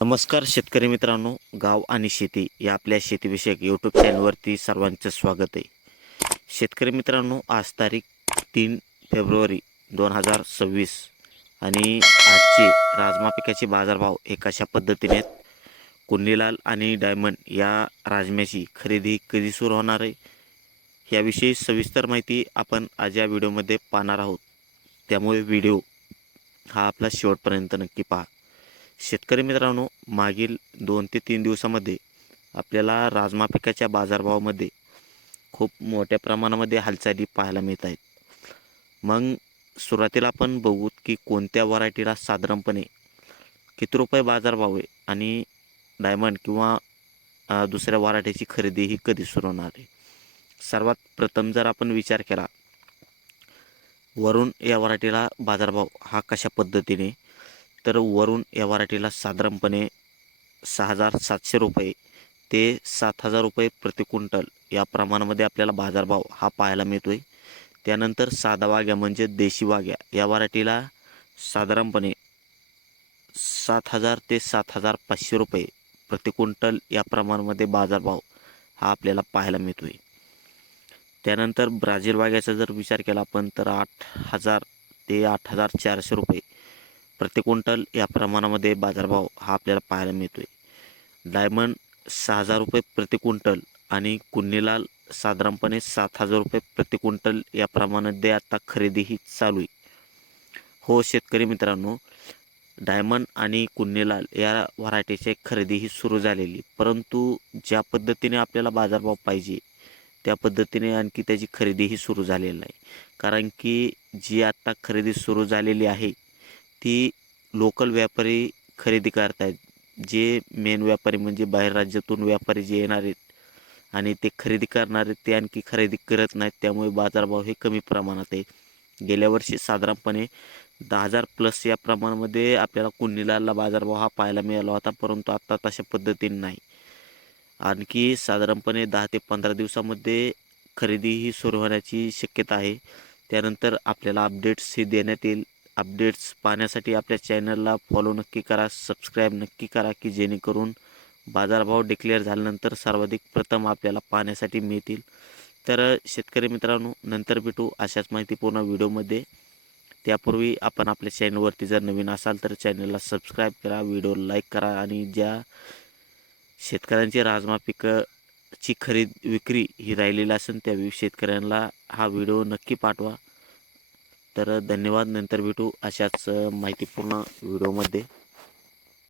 नमस्कार शेतकरी मित्रांनो, गाव आणि शेती या आपल्या शेतीविषयक यूट्यूब चॅनलवरती सर्वांचं स्वागत आहे. शेतकरी मित्रांनो, आज तारीख 3 फेब्रुवारी 2026 आणि आजचे राजमा पिकाचे बाजारभाव हे कशा पद्धतीने आहेत, कुन्नीलाल आणि डायमंड या राजम्याची खरेदी कधी सुरू होणार आहे याविषयी सविस्तर माहिती आपण आज या व्हिडिओमध्ये पाहणार आहोत. त्यामुळे व्हिडिओ हा आपला शेवटपर्यंत नक्की पहा. शेतकरी मित्रांनो, मागील 2 ते 3 दिवसामध्ये आपल्याला राजमा पिकाच्या बाजारभावामध्ये खूप मोठ्या प्रमाणामध्ये हालचाली पाहायला मिळत आहेत. मग सुरुवातीला आपण बघू की कोणत्या व्हरायटीला साधारणपणे किती रुपये बाजारभाव आहे आणि डायमंड किंवा दुसऱ्या व्हरायटीची खरेदी ही कधी सुरू होणार आहे. सर्वात प्रथम जर आपण विचार केला, वरून या व्हरायटीला बाजारभाव हा कशा पद्धतीने, तर वरून या व्हरायटीला साधारणपणे 6,700 रुपये ते 7,000 रुपये प्रति क्विंटल या प्रमाणामध्ये आपल्याला बाजारभाव हा पाहायला मिळतो आहे. त्यानंतर साधा वाघ्या म्हणजे देशी वाघ्या या व्हरायटीला साधारणपणे 7,000 ते 7,500 रुपये प्रति क्विंटल या प्रमाणामध्ये बाजारभाव हा आपल्याला पाहायला मिळतो आहे. त्यानंतर ब्राझील वाघ्याचा जर विचार केला आपण तर 8,000 ते 8,400 रुपये प्रति क्विंटल या प्रमाणामध्ये बाजारभाव हा आपल्याला पाहायला मिळतो आहे. डायमंड 6,000 रुपये प्रति क्विंटल आणि कुन्नीलाल साधारणपणे 7,000 रुपये प्रति क्विंटल या प्रमाणामध्ये आता खरेदी ही चालू आहे. हो शेतकरी मित्रांनो, डायमंड आणि कुन्नीलाल या व्हरायटीची खरेदी ही सुरू झालेली, परंतु ज्या पद्धतीने आपल्याला बाजारभाव पाहिजे त्या पद्धतीने आणखी त्याची खरेदी ही सुरू झालेली नाही. कारण की जी आत्ता खरेदी सुरू झालेली आहे ती लोकल व्यापारी खरेदी करत आहेत. जे मेन व्यापारी म्हणजे बाहेर राज्यातून व्यापारी जे येणार आहेत आणि ते खरेदी करणार आहेत ते आणखी खरेदी करत नाहीत. त्यामुळे बाजारभाव हे कमी प्रमाणात आहे. गेल्या वर्षी साधारणपणे 10,000 प्लस या प्रमाणामध्ये आपल्याला कुन्नीलालला बाजारभाव हा पाहायला मिळाला होता, परंतु आत्ता तशा पद्धतीने नाही. आणखी साधारणपणे 10 ते 15 दिवसामध्ये खरेदी ही सुरू होण्याची शक्यता आहे. त्यानंतर आपल्याला अपडेट्स ही देण्यात येईल. अपडेट्स पाहण्यासाठी आपल्या चॅनलला फॉलो नक्की करा, सबस्क्राईब नक्की करा की जेणेकरून बाजारभाव डिक्लेअर झाल्यानंतर सर्वाधिक प्रथम आपल्याला पाहण्यासाठी मिळतील. तर शेतकरी मित्रांनो, नंतर भेटू अशाच माहितीपूर्ण व्हिडिओमध्ये. त्यापूर्वी आपण आपल्या चॅनलवरती जर नवीन असाल तर चॅनलला सबस्क्राईब करा, व्हिडिओ लाईक करा आणि ज्या शेतकऱ्यांची राजमा पिकाची विक्री ही राहिलेली असेल त्या शेतकऱ्यांना हा व्हिडिओ नक्की पाठवा. तर धन्यवाद. नंतर भेटू अशाच माहितीपूर्ण व्हिडिओमध्ये.